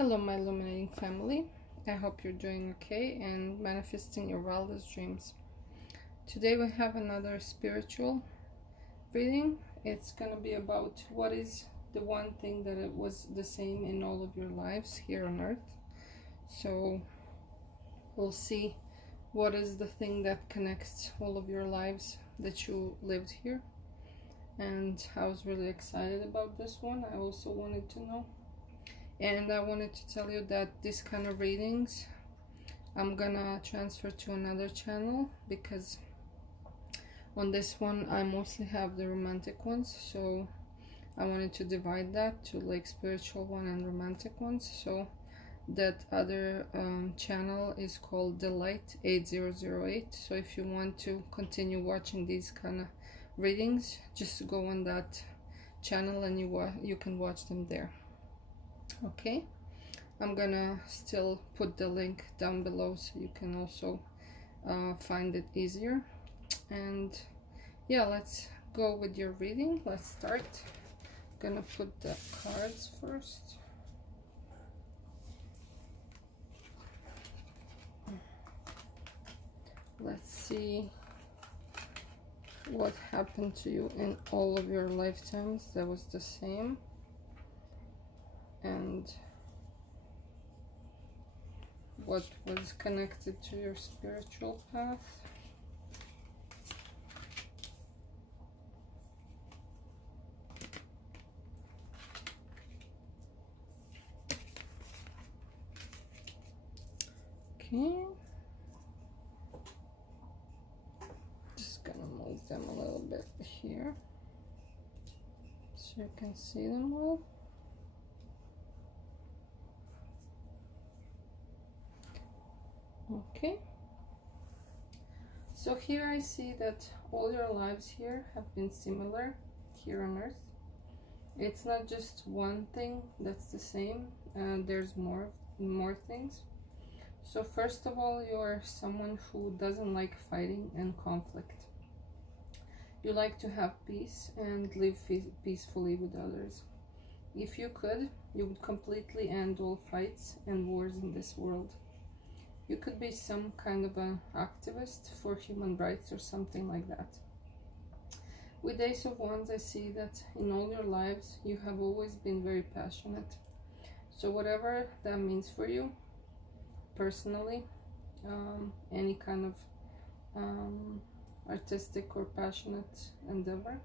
Hello, my Illuminating family. I hope you're doing okay and manifesting your wildest dreams. Today we have another spiritual reading. It's going to be about what is the one thing that it was the same in all of your lives here on earth. So we'll see what is the thing that connects all of your lives that you lived here. And I was really excited about this one. I also wanted to know. And I wanted to tell you that this kind of readings I'm gonna transfer to another channel, because on this one I mostly have the romantic ones, so I wanted to divide that to like spiritual one and romantic ones. So that other channel is called Delight 8008. So if you want to continue watching these kind of readings, just go on that channel and you can watch them there. Okay, I'm gonna still put the link down below so you can also find it easier. And yeah, let's go with your reading. Let's start. I'm gonna put the cards first. Let's see what happened to you in all of your lifetimes that was the same, and what was connected to your spiritual path. Okay, just gonna move them a little bit here so you can see them all. Okay, so here I see that all your lives here have been similar here on earth. It's not just one thing that's the same, there's more things. So first of all, you're someone who doesn't like fighting and conflict. You like to have peace and live peacefully with others. If you could, you would completely end all fights and wars in this world. You could be some kind of an activist for human rights or something like that. With Ace of Wands, I see that in all your lives you have always been very passionate. So whatever that means for you personally, any kind of artistic or passionate endeavor,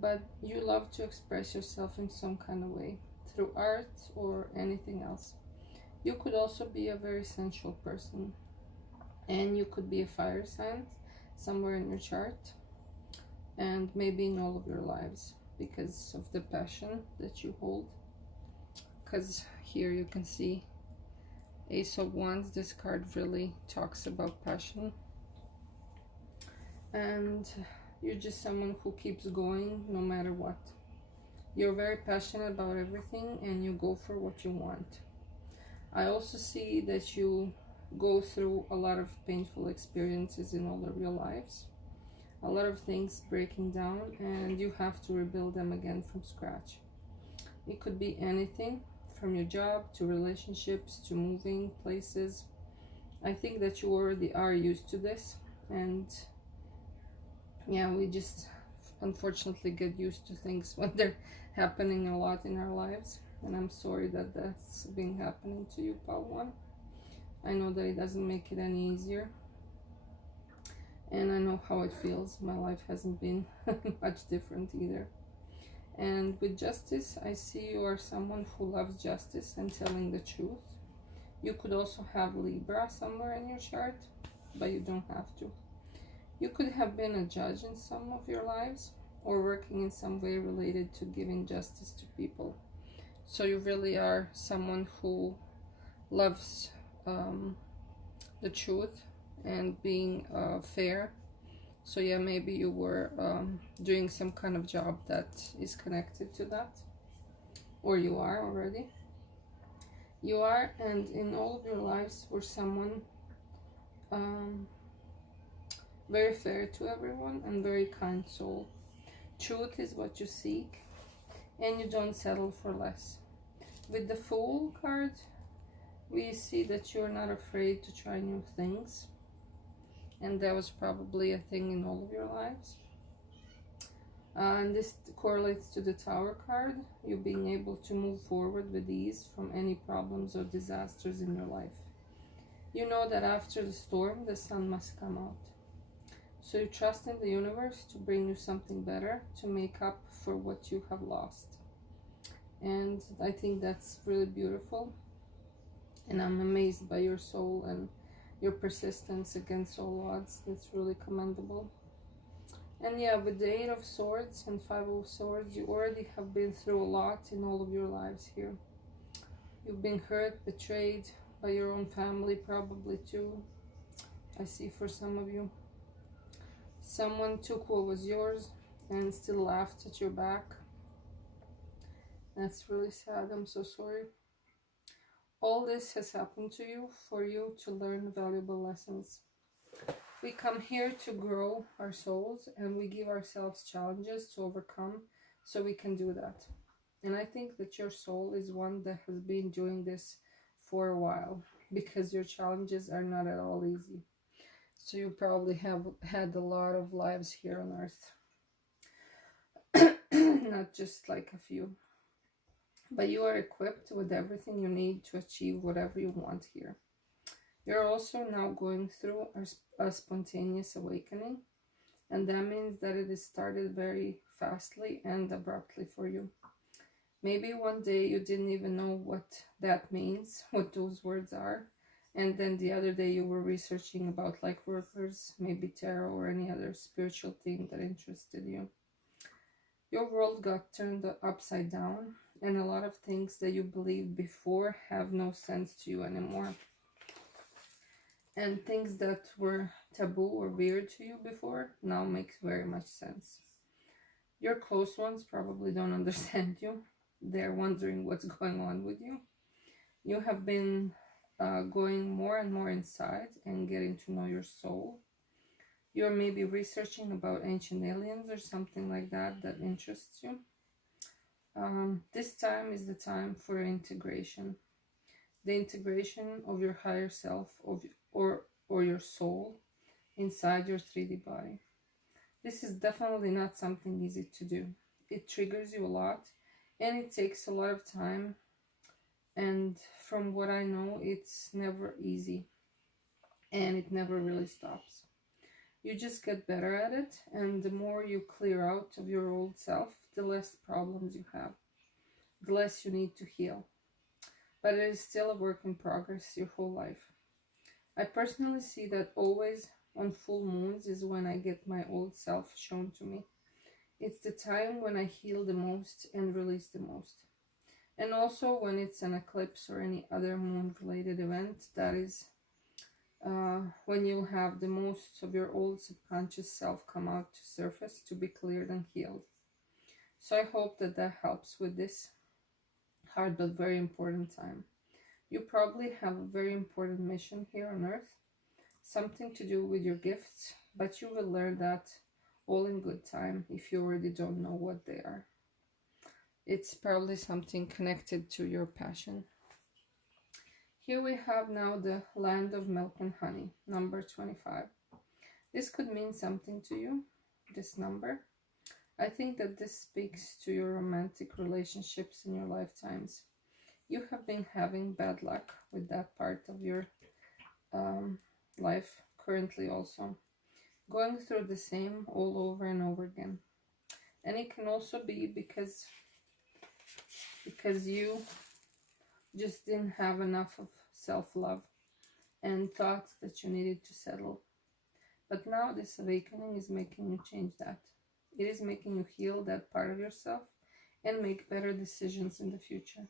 but you love to express yourself in some kind of way through art or anything else. You could also be a very sensual person, and you could be a fire sign somewhere in your chart, and maybe in all of your lives because of the passion that you hold. Because here you can see Ace of Wands. This card really talks about passion, and you're just someone who keeps going no matter what. You're very passionate about everything and you go for what you want. I also see that you go through a lot of painful experiences in all of your lives, a lot of things breaking down, and you have to rebuild them again from scratch. It could be anything from your job to relationships to moving places. I think that you already are used to this, and yeah, we just unfortunately get used to things when they're happening a lot in our lives. And I'm sorry that that's been happening to you, Part 1. I know that it doesn't make it any easier. And I know how it feels. My life hasn't been much different either. And with Justice, I see you are someone who loves justice and telling the truth. You could also have Libra somewhere in your chart, but you don't have to. You could have been a judge in some of your lives, or working in some way related to giving justice to people. So you really are someone who loves the truth and being fair. So yeah, maybe you were doing some kind of job that is connected to that, or you are already. You are, and in all of your lives were someone very fair to everyone and very kind soul. Truth is what you seek, and you don't settle for less. With the Fool card, we see that you're not afraid to try new things. And that was probably a thing in all of your lives. And this correlates to the Tower card, you being able to move forward with ease from any problems or disasters in your life. You know that after the storm, the sun must come out. So you trust in the universe to bring you something better to make up for what you have lost. And I think that's really beautiful. And I'm amazed by your soul and your persistence against all odds. That's really commendable. And yeah, with the Eight of Swords and Five of Swords, you already have been through a lot in all of your lives here. You've been hurt, betrayed by your own family, probably too. I see for some of you. Someone took what was yours and still laughed at your back. That's really sad. I'm so sorry. All this has happened to you for you to learn valuable lessons. We come here to grow our souls, and we give ourselves challenges to overcome so we can do that. And I think that your soul is one that has been doing this for a while, because your challenges are not at all easy. So you probably have had a lot of lives here on earth. Not just like a few. But you are equipped with everything you need to achieve whatever you want here. You're also now going through a spontaneous awakening, and that means that it is started very fastly and abruptly for you. Maybe one day you didn't even know what that means, what those words are, and then the other day you were researching about lightworkers, maybe tarot or any other spiritual thing that interested you. Your world got turned upside down, and a lot of things that you believed before have no sense to you anymore. And things that were taboo or weird to you before now make very much sense. Your close ones probably don't understand you. They're wondering what's going on with you. You have been going more and more inside and getting to know your soul. You're maybe researching about ancient aliens or something like that that interests you. This time is the time for integration. The integration of your higher self or your soul inside your 3D body. This is definitely not something easy to do. It triggers you a lot, and it takes a lot of time, and from what I know, it's never easy, and it never really stops. You just get better at it, and the more you clear out of your old self, the less problems you have, the less you need to heal. But it is still a work in progress your whole life. I personally see that always on full moons is when I get my old self shown to me. It's the time when I heal the most and release the most. And also when it's an eclipse or any other moon-related event, that is when you'll have the most of your old subconscious self come out to surface to be cleared and healed. So I hope that that helps with this hard but very important time. You probably have a very important mission here on Earth, something to do with your gifts, but you will learn that all in good time if you already don't know what they are. It's probably something connected to your passion. Here we have now the Land of Milk and Honey, number 25. This could mean something to you, this number. I think that this speaks to your romantic relationships in your lifetimes. You have been having bad luck with that part of your life currently also. Going through the same all over and over again. And it can also be because you just didn't have enough of self-love and thought that you needed to settle. But now this awakening is making you change that. It is making you heal that part of yourself and make better decisions in the future.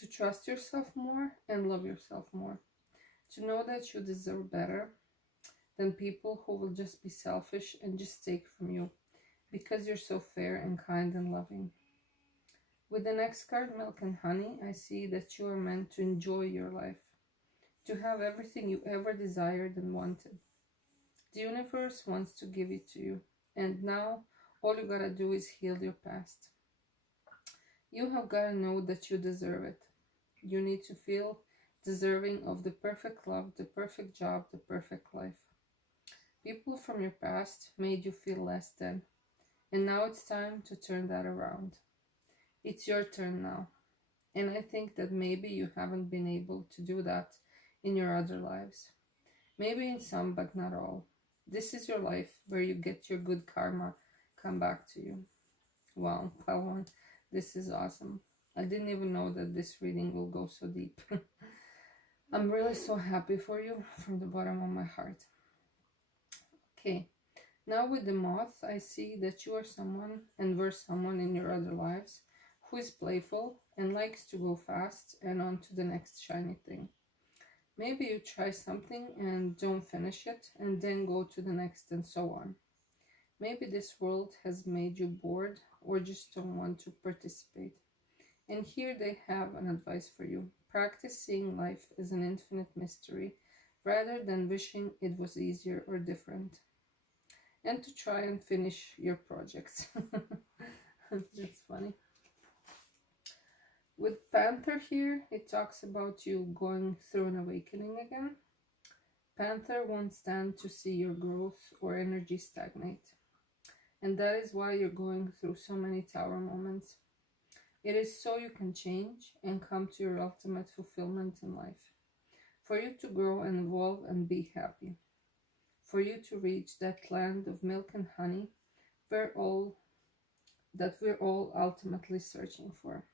To trust yourself more and love yourself more. To know that you deserve better than people who will just be selfish and just take from you because you're so fair and kind and loving. With the next card, Milk and Honey, I see that you are meant to enjoy your life, to have everything you ever desired and wanted. The universe wants to give it to you, and now all you gotta do is heal your past. You have got to know that you deserve it. You need to feel deserving of the perfect love, the perfect job, the perfect life. People from your past made you feel less than, and now it's time to turn that around. It's your turn now. And I think that maybe you haven't been able to do that in your other lives. Maybe in some, but not all. This is your life where you get your good karma come back to you. Wow, Pawan, this is awesome. I didn't even know that this reading will go so deep. I'm really so happy for you from the bottom of my heart. Okay, now with the moth, I see that you are someone and were someone in your other lives who is playful and likes to go fast and on to the next shiny thing. Maybe you try something and don't finish it and then go to the next and so on. Maybe this world has made you bored or just don't want to participate. And here they have an advice for you. Practice seeing life as an infinite mystery rather than wishing it was easier or different. And to try and finish your projects. That's funny. With Panther here, it talks about you going through an awakening again. Panther won't stand to see your growth or energy stagnate. And that is why you're going through so many tower moments. It is so you can change and come to your ultimate fulfillment in life. For you to grow and evolve and be happy. For you to reach that land of milk and honey we're all ultimately searching for.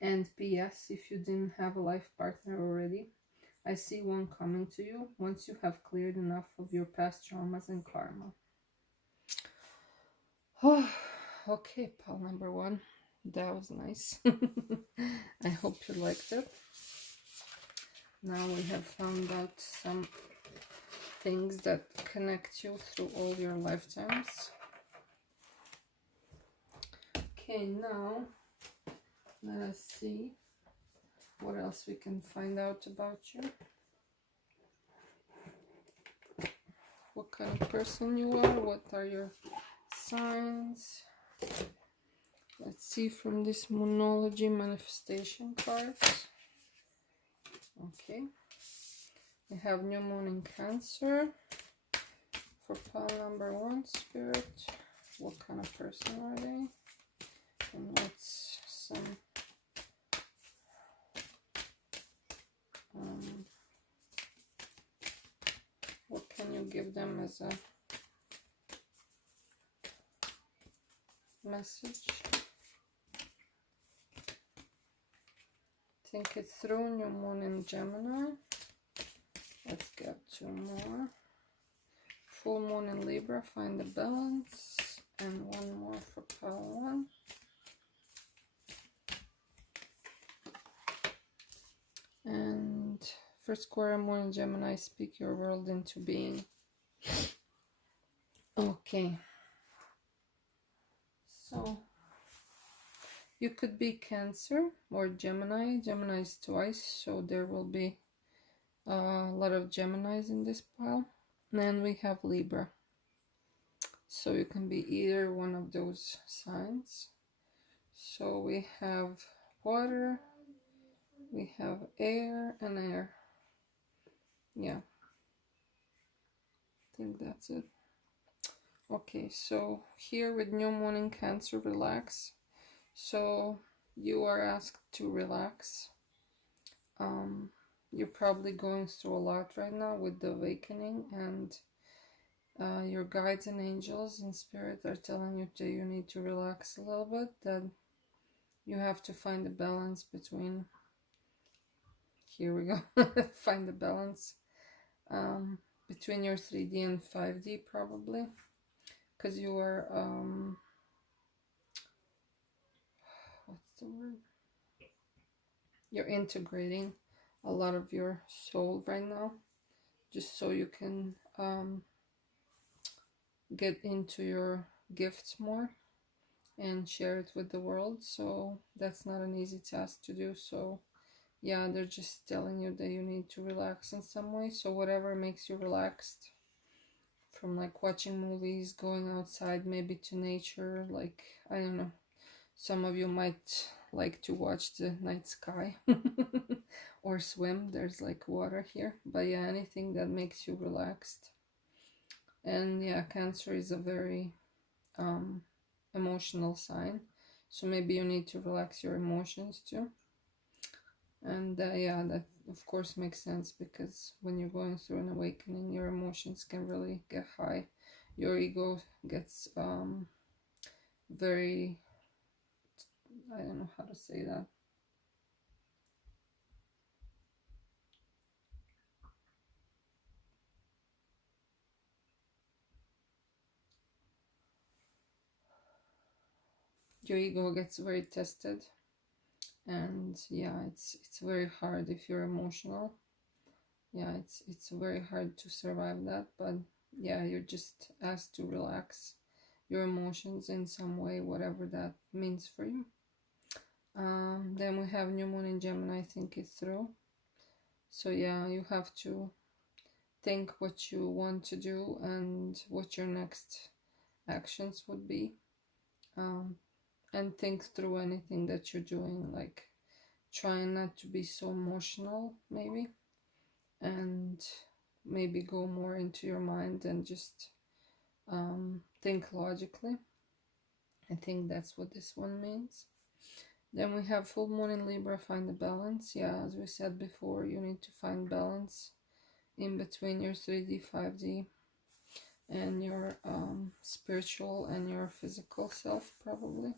And P.S. if you didn't have a life partner already, I see one coming to you once you have cleared enough of your past traumas and karma. Oh, okay, pal number one. That was nice. I hope you liked it. Now we have found out some things that connect you through all your lifetimes. Okay, now let us see what else we can find out about you. What kind of person you are, what are your signs. Let's see from this Moonology manifestation cards. Okay. We have new moon in Cancer. For pile number one, Spirit. What kind of person are they? And what's some what can you give them as a message? Think it through. New moon in Gemini. Let's get two more. Full moon in Libra. Find the balance. And one more for pile one. And first quarter moon in Gemini. Speak your world into being. Okay. So you could be Cancer or Gemini. Gemini is twice, so there will be a lot of Geminis in this pile. And then we have Libra. So you can be either one of those signs. So we have water, we have air, and air. Yeah. I think that's it. Okay, so here with new moon in Cancer, relax. So you are asked to relax. You're probably going through a lot right now with the awakening, and your guides and angels and spirit are telling you that you need to relax a little bit, that you have to find the balance between, here we go, find the balance between your 3D and 5D probably, because you are, what's the word? You're integrating a lot of your soul right now, just so you can get into your gifts more and share it with the world. So that's not an easy task to do. So yeah, they're just telling you that you need to relax in some way. So whatever makes you relaxed, from like watching movies, going outside, maybe to nature, like I don't know, Some of you might like to watch the night sky or swim. There's like water here. But yeah, anything that makes you relaxed. And yeah, Cancer is a very emotional sign. So maybe you need to relax your emotions too. And yeah, that of course makes sense, because when you're going through an awakening, your emotions can really get high. Your ego gets very, I don't know how to say that. Your ego gets very tested, and yeah, it's very hard if you're emotional. Yeah, it's very hard to survive that, but yeah, you're just asked to relax your emotions in some way, whatever that means for you. Then we have new moon in Gemini, think it through. So yeah, you have to think what you want to do and what your next actions would be, and think through anything that you're doing, like trying not to be so emotional maybe, and maybe go more into your mind and just think logically. I think that's what this one means. Then we have full moon in Libra, find the balance. Yeah, as we said before, you need to find balance in between your 3D, 5D, and your spiritual and your physical self, probably.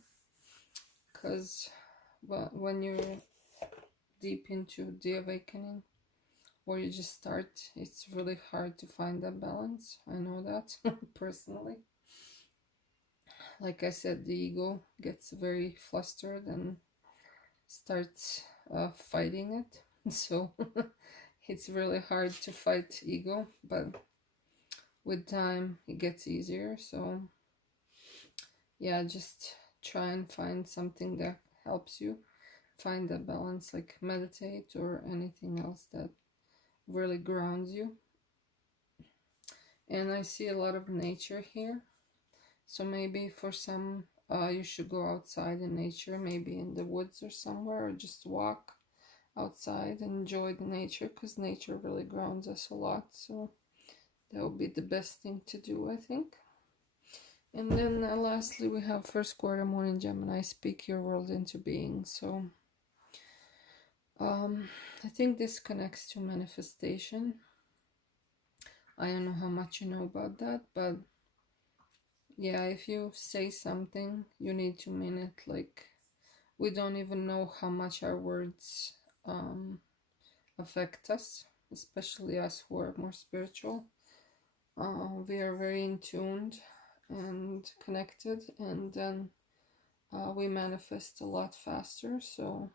Because when you're deep into the awakening, or you just start, it's really hard to find that balance. I know that personally. Like I said, the ego gets very flustered and starts fighting it. So it's really hard to fight ego, but with time it gets easier. So yeah, just try and find something that helps you find that balance, like meditate or anything else that really grounds you. And I see a lot of nature here. So maybe for some, you should go outside in nature, maybe in the woods or somewhere, or just walk outside and enjoy the nature, because nature really grounds us a lot. So that would be the best thing to do, I think. And then lastly, we have first quarter moon in Gemini, speak your world into being. So I think this connects to manifestation. I don't know how much you know about that, but yeah, if you say something, you need to mean it. Like, we don't even know how much our words affect us, especially us who are more spiritual. We are very in tuned and connected, and then we manifest a lot faster. So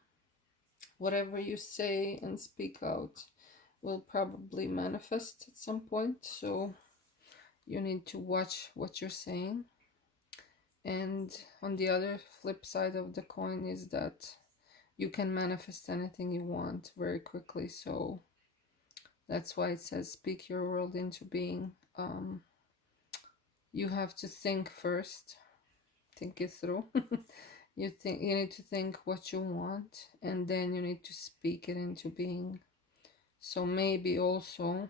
whatever you say and speak out will probably manifest at some point. So you need to watch what you're saying. And on the other flip side of the coin is that you can manifest anything you want very quickly. So that's why it says speak your world into being. You have to think first, think it through. You need to think what you want, and then you need to speak it into being. So maybe also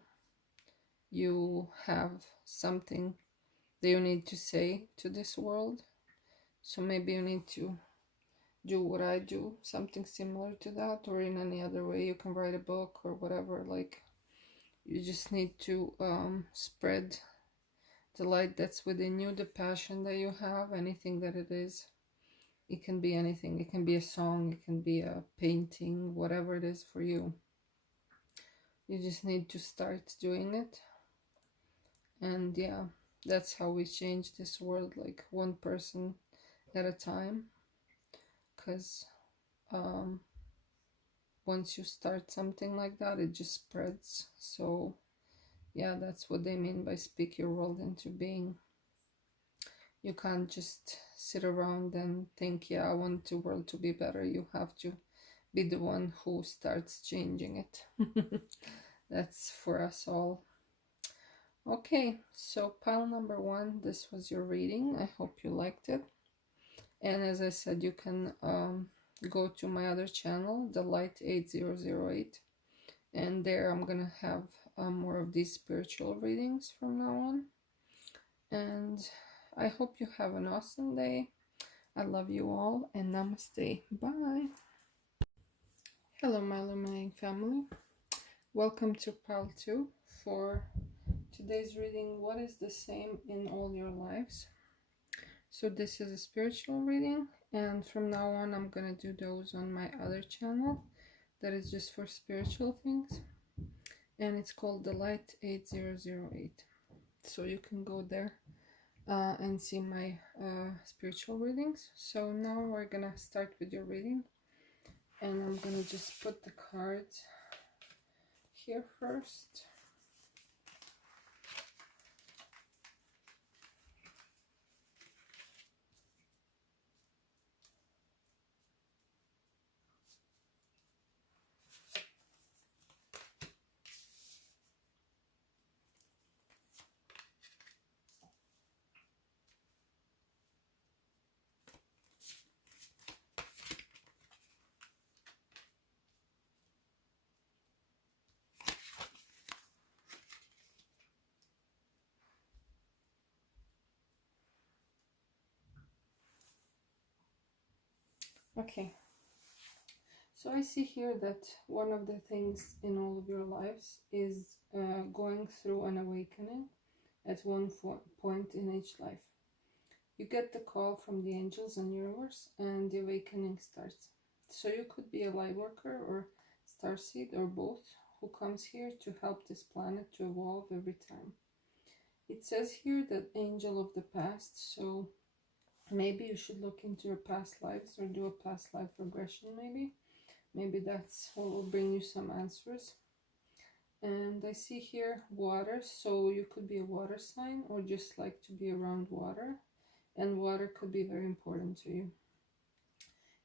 you have something that you need to say to this world. So maybe you need to do what I do, something similar to that, or in any other way. You can write a book or whatever. Like, you just need to spread the light that's within you, the passion that you have, anything that it is. It can be anything. It can be a song, it can be a painting, whatever it is for you. You just need to start doing it. And yeah, that's how we change this world, like one person at a time. Because once you start something like that, it just spreads. So yeah, that's what they mean by speak your world into being. You can't just sit around and think, yeah, I want the world to be better. You have to be the one who starts changing it. That's for us all. Okay, so pile number 1, this was your reading. I hope you liked it. And as I said, you can go to my other channel, the Light 8008, and there I'm gonna have more of these spiritual readings from now on. And I hope you have an awesome day. I love you all, and namaste. Bye. Hello, my Illuminating family. Welcome to part 2 for today's reading. What is the same in all your lives? So this is a spiritual reading, and from now on I'm gonna do those on my other channel that is just for spiritual things, and it's called the Light 8008. So you can go there and see my spiritual readings. So now we're gonna start with your reading, and I'm gonna just put the cards here first. Okay, so I see here that one of the things in all of your lives is going through an awakening at one point in each life. You get the call from the angels and universe, and the awakening starts. So you could be a lightworker or starseed or both, who comes here to help this planet to evolve every time. It says here that angel of the past, so maybe you should look into your past lives or do a past life regression. Maybe that's what will bring you some answers. And I see here water, so you could be a water sign or just like to be around water, and water could be very important to you.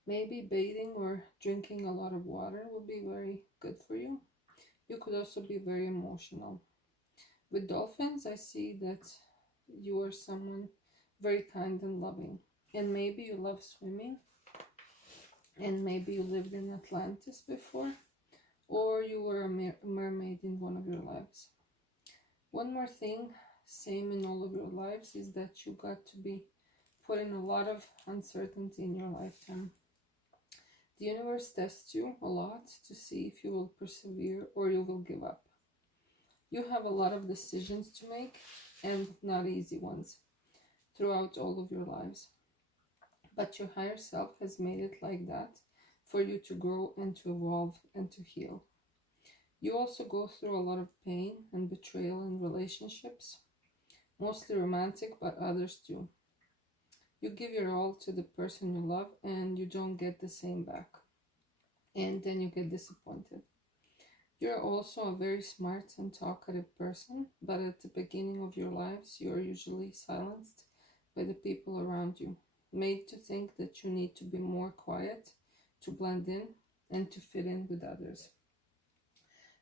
Maybe bathing or drinking a lot of water would be very good for you. You could also be very emotional. With dolphins, I see that you are someone very kind and loving, and maybe you love swimming, and maybe you lived in Atlantis before, or you were a mermaid in one of your lives. One more thing, same in all of your lives, is that you got to be put in a lot of uncertainty in your lifetime. The universe tests you a lot to see if you will persevere or you will give up. You have a lot of decisions to make, and not easy ones, throughout all of your lives. But your higher self has made it like that for you to grow and to evolve and to heal. You also go through a lot of pain and betrayal in relationships, mostly romantic, but others too. You give your all to the person you love and you don't get the same back. And then you get disappointed. You're also a very smart and talkative person, but at the beginning of your lives, you are usually silenced by the people around you, made to think that you need to be more quiet, to blend in, and to fit in with others.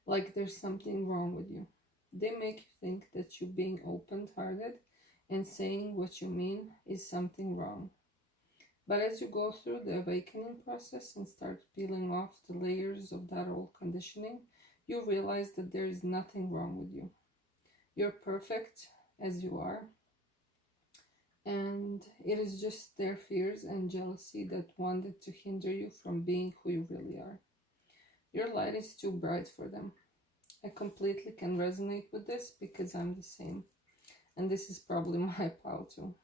Like there's something wrong with you. They make you think that you being open-hearted and saying what you mean is something wrong. But as you go through the awakening process and start peeling off the layers of that old conditioning, you realize that there is nothing wrong with you. You're perfect as you are, and it is just their fears and jealousy that wanted to hinder you from being who you really are. Your light is too bright for them. I completely can resonate with this because I'm the same, and this is probably my pile too.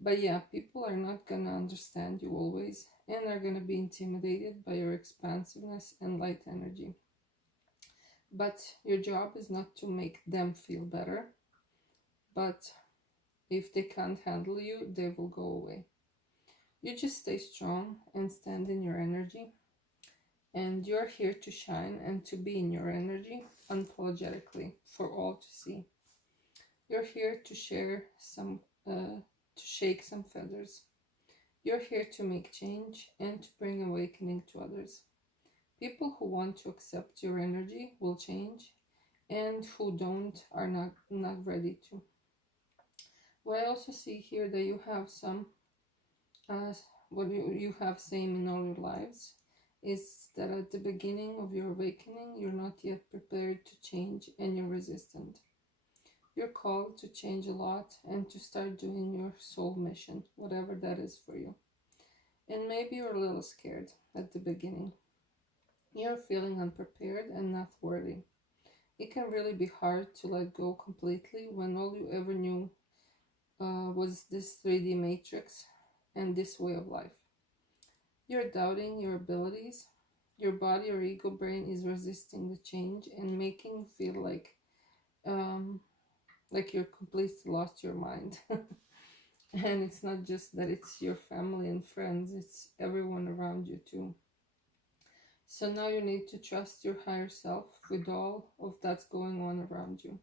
But yeah, people are not gonna understand you always, and are gonna be intimidated by your expansiveness and light energy. But your job is not to make them feel better, but if they can't handle you, they will go away. You just stay strong and stand in your energy, and you're here to shine and to be in your energy unapologetically for all to see. You're here to share some, to shake some feathers. You're here to make change and to bring awakening to others. People who want to accept your energy will change, and who don't are not ready to. What I also see here that you have some uh, what you have same in all your lives is that at the beginning of your awakening, you're not yet prepared to change and you're resistant. You're called to change a lot and to start doing your soul mission, whatever that is for you. And maybe you're a little scared at the beginning. You're feeling unprepared and not worthy. It can really be hard to let go completely when all you ever knew was this 3D matrix and this way of life. You're doubting your abilities. Your body or ego brain is resisting the change and making you feel um, like you're completely lost your mind. And it's not just that it's your family and friends, it's everyone around you too. So now you need to trust your higher self with all of that's going on around you.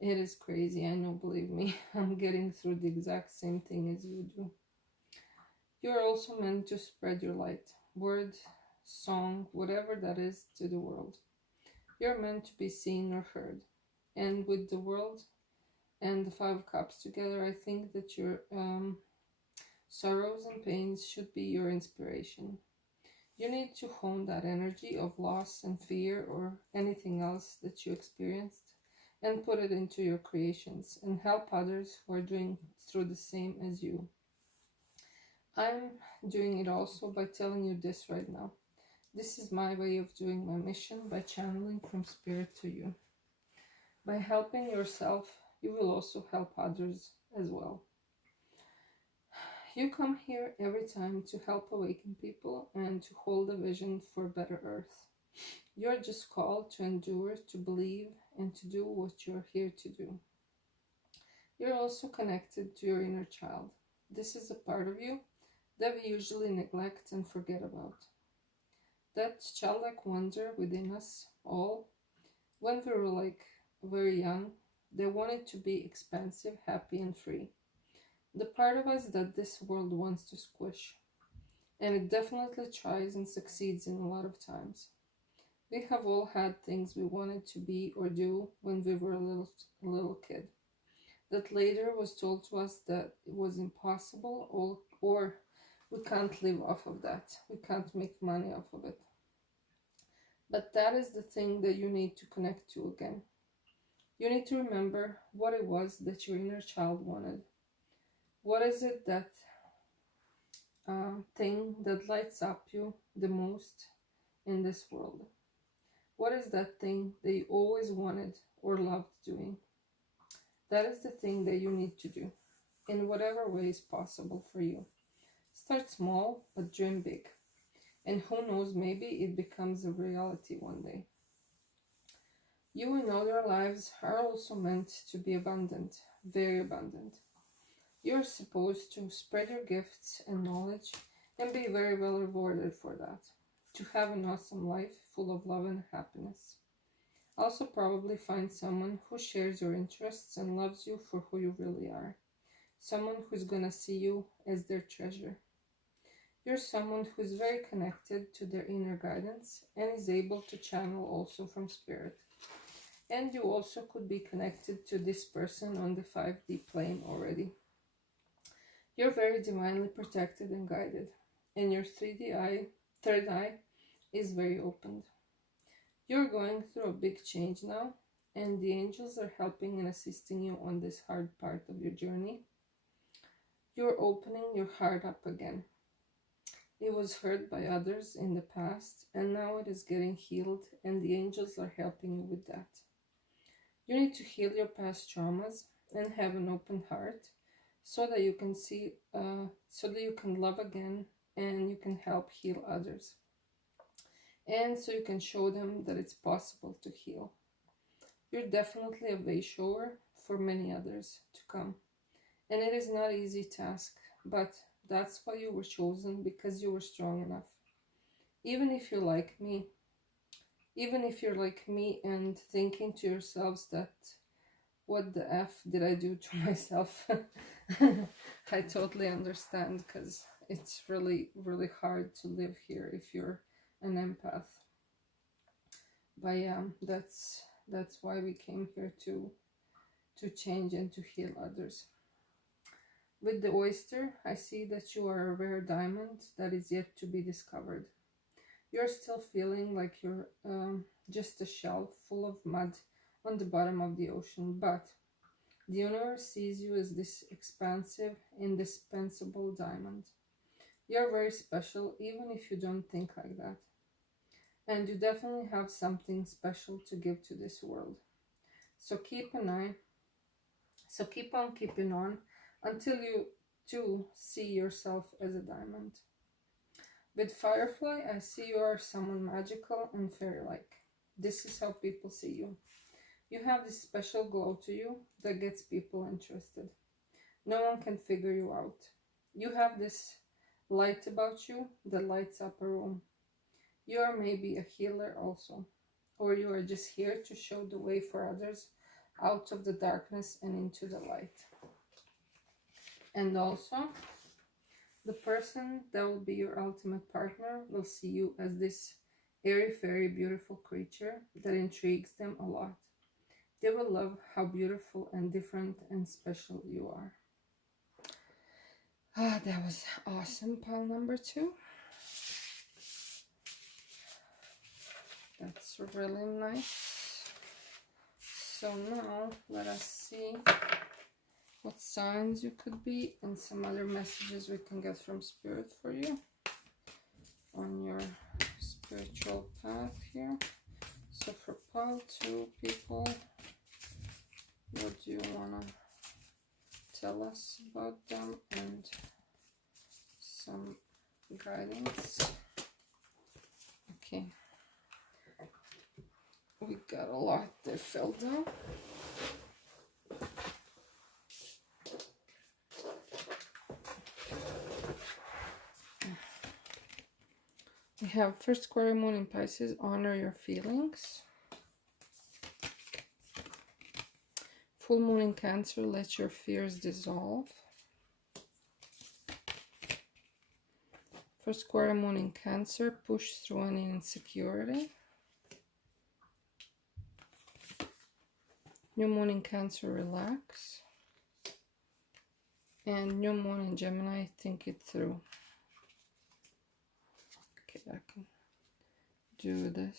It is crazy, I know, believe me. I'm getting through the exact same thing as you do. You're also meant to spread your light, word, song, whatever that is, to the world. You're meant to be seen or heard. And with the world and the Five of Cups together, I think that your sorrows and pains should be your inspiration. You need to hone that energy of loss and fear or anything else that you experienced and put it into your creations and help others who are doing through the same as you. I'm doing it also by telling you this right now. This is my way of doing my mission by channeling from spirit to you. By helping yourself, you will also help others as well. You come here every time to help awaken people and to hold a vision for a better earth. You're just called to endure, to believe, and to do what you're here to do. You're also connected to your inner child. This is a part of you that we usually neglect and forget about. That childlike wonder within us all, when we were very young, they wanted to be expansive, happy, and free. The part of us that this world wants to squish. And it definitely tries and succeeds in a lot of times. We have all had things we wanted to be or do when we were a little kid. That later was told to us that it was impossible or we can't live off of that. We can't make money off of it. But that is the thing that you need to connect to again. You need to remember what it was that your inner child wanted. What is it that thing that lights up you the most in this world? What is that thing that you always wanted or loved doing? That is the thing that you need to do in whatever way is possible for you. Start small, but dream big. And who knows, maybe it becomes a reality one day. You in all your lives are also meant to be abundant, very abundant. You're supposed to spread your gifts and knowledge and be very well rewarded for that. To have an awesome life full of love and happiness. Also, probably find someone who shares your interests and loves you for who you really are. Someone who's gonna see you as their treasure. You're someone who's very connected to their inner guidance and is able to channel also from spirit. And you also could be connected to this person on the 5D plane already. You're very divinely protected and guided, and your third eye is very opened. You're going through a big change now, and the angels are helping and assisting you on this hard part of your journey. You're opening your heart up again. It was hurt by others in the past, and now it is getting healed, and the angels are helping you with that. You need to heal your past traumas and have an open heart so that you can so that you can love again and you can help heal others. And so you can show them that it's possible to heal. You're definitely a way shower for many others to come. And it is not an easy task, but that's why you were chosen, because you were strong enough. Even if you're like me, and thinking to yourselves that what the F did I do to myself? I totally understand, because it's really, really hard to live here if you're an empath. But yeah, that's why we came here to change and to heal others. With the oyster, I see that you are a rare diamond that is yet to be discovered. You're still feeling like you're just a shell full of mud on the bottom of the ocean, but the universe sees you as this expansive, indispensable diamond. You're very special, even if you don't think like that. And you definitely have something special to give to this world. So keep an eye. So keep on keeping on until you too see yourself as a diamond. With Firefly, I see you are someone magical and fairy-like. This is how people see you. You have this special glow to you that gets people interested. No one can figure you out. You have this light about you that lights up a room. You are maybe a healer also, or you are just here to show the way for others out of the darkness and into the light. And also, the person that will be your ultimate partner will see you as this airy, fairy, beautiful creature that intrigues them a lot. They will love how beautiful and different and special you are. Ah, that was awesome, pile number 2. That's really nice. So now let us see what signs you could be and some other messages we can get from Spirit for you on your spiritual path here. So for pile 2 people, what do you want to tell us about them and some guidance? Okay. We got a lot that fell down. We have first square moon in Pisces, honor your feelings. Full moon in Cancer, let your fears dissolve. First square moon in Cancer, push through any insecurity. New moon in Cancer, relax. And new moon in Gemini, think it through. Okay, I can do this.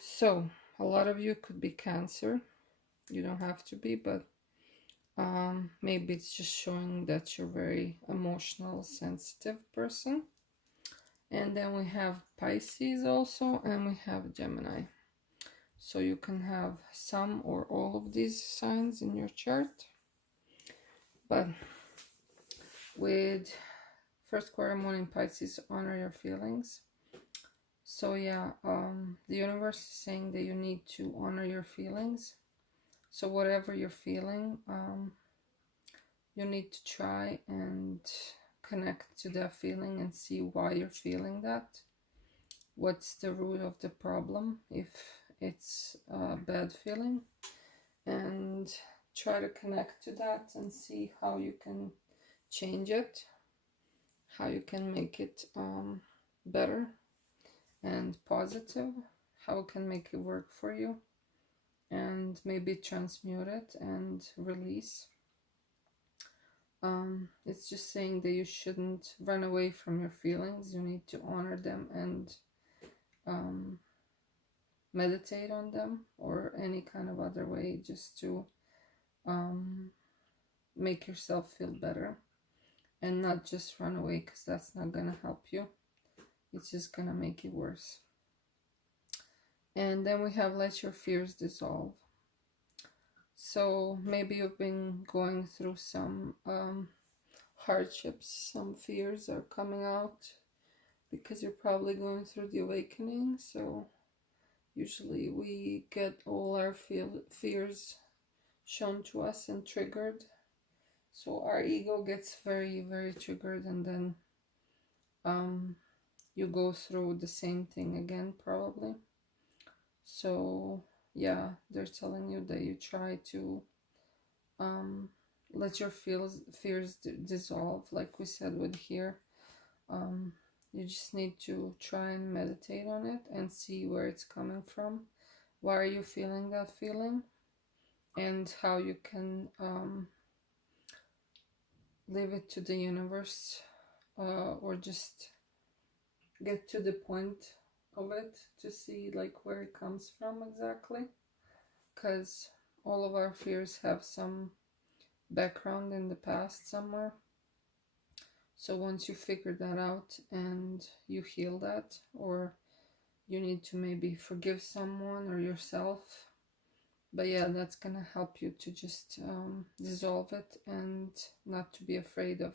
So, a lot of you could be Cancer. You don't have to be, but maybe it's just showing that you're very emotional, sensitive person. And then we have Pisces also, and we have Gemini. So you can have some or all of these signs in your chart. But with first square moon in Pisces, honor your feelings. So yeah, the universe is saying that you need to honor your feelings. So whatever you're feeling, you need to try and connect to that feeling and see why you're feeling that. What's the root of the problem, if it's a bad feeling, and try to connect to that and see how you can change it, how you can make it better and positive, how it can make it work for you, and maybe transmute it and release. It's just saying that you shouldn't run away from your feelings. You need to honor them and meditate on them, or any kind of other way, just to make yourself feel better and not just run away, because that's not gonna help you. It's just gonna make it worse. And then we have let your fears dissolve. So maybe you've been going through some hardships, some fears are coming out because you're probably going through the awakening. So usually we get all our fears shown to us and triggered. So our ego gets very, very triggered, and then you go through the same thing again, probably. So yeah, they're telling you that you try to let your fears dissolve, like we said with here. You just need to try and meditate on it and see where it's coming from. Why are you feeling that feeling? And how you can leave it to the universe, or just get to the point of it to see like where it comes from exactly, because all of our fears have some background in the past somewhere. So once you figure that out and you heal that, or you need to maybe forgive someone or yourself, but yeah, that's gonna help you to just dissolve it and not to be afraid of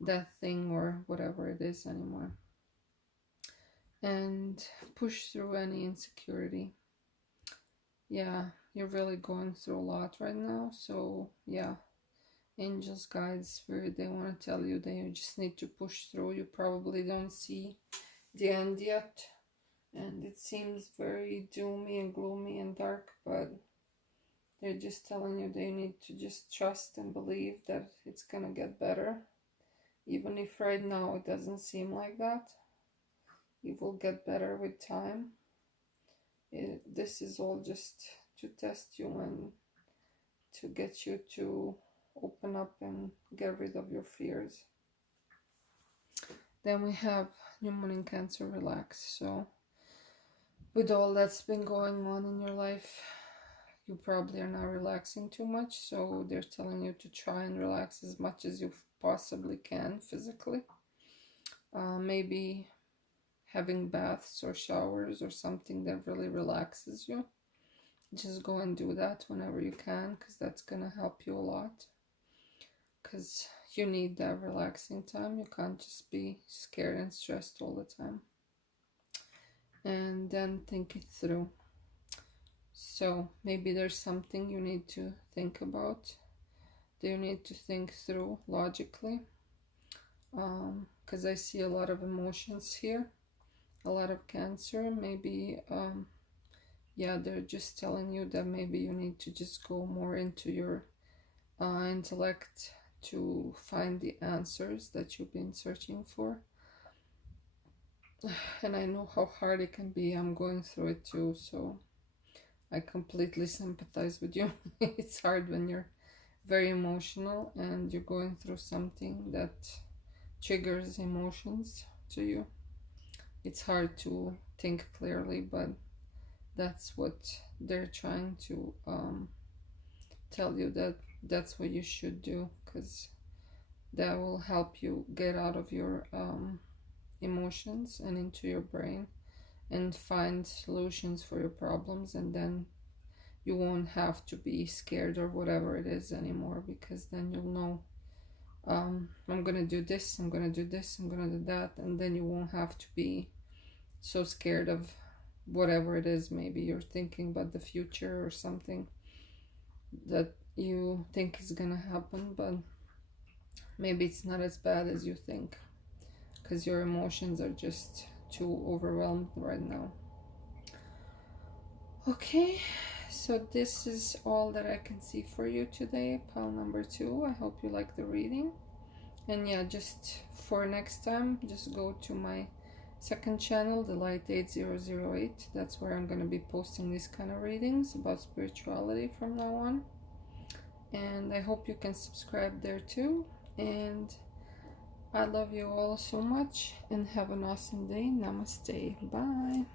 that thing or whatever it is anymore, and push through any insecurity. Yeah, you're really going through a lot right now, so yeah, angels, guides, spirit, they want to tell you that you just need to push through. You probably don't see the end yet, and it seems very doomy and gloomy and dark, but they're just telling you they need to just trust and believe that it's gonna get better. Even if right now it doesn't seem like that, it will get better with time. This is all just to test you and to get you to open up and get rid of your fears. Then we have new moon in Cancer, relax. So with all that's been going on in your life, you probably are not relaxing too much, so they're telling you to try and relax as much as you possibly can physically. Maybe having baths or showers or something that really relaxes you. Just go and do that whenever you can, because that's gonna help you a lot, because you need that relaxing time. You can't just be scared and stressed all the time. And then think it through. So maybe there's something you need to think about, that you need to think through logically, because I see a lot of emotions here, a lot of Cancer. Maybe yeah, they're just telling you that maybe you need to just go more into your intellect to find the answers that you've been searching for. And I know how hard it can be. I'm going through it too, so I completely sympathize with you. It's hard when you're very emotional and you're going through something that triggers emotions to you. It's hard to think clearly, but that's what they're trying to tell you, that that's what you should do, because that will help you get out of your emotions and into your brain and find solutions for your problems, and then you won't have to be scared or whatever it is anymore, because then you'll know, I'm gonna do this, I'm gonna do this, I'm gonna do that, and then you won't have to be so scared of whatever it is. Maybe you're thinking about the future or something that you think is gonna happen, but maybe it's not as bad as you think, because your emotions are just too overwhelmed right now. Okay, so this is all that I can see for you today, pile number 2. I hope you like the reading. And yeah, just for next time, just go to my second channel, the Light 8008. That's where I'm going to be posting these kind of readings about spirituality from now on. And I hope you can subscribe there too. And I love you all so much, and have an awesome day. Namaste. Bye.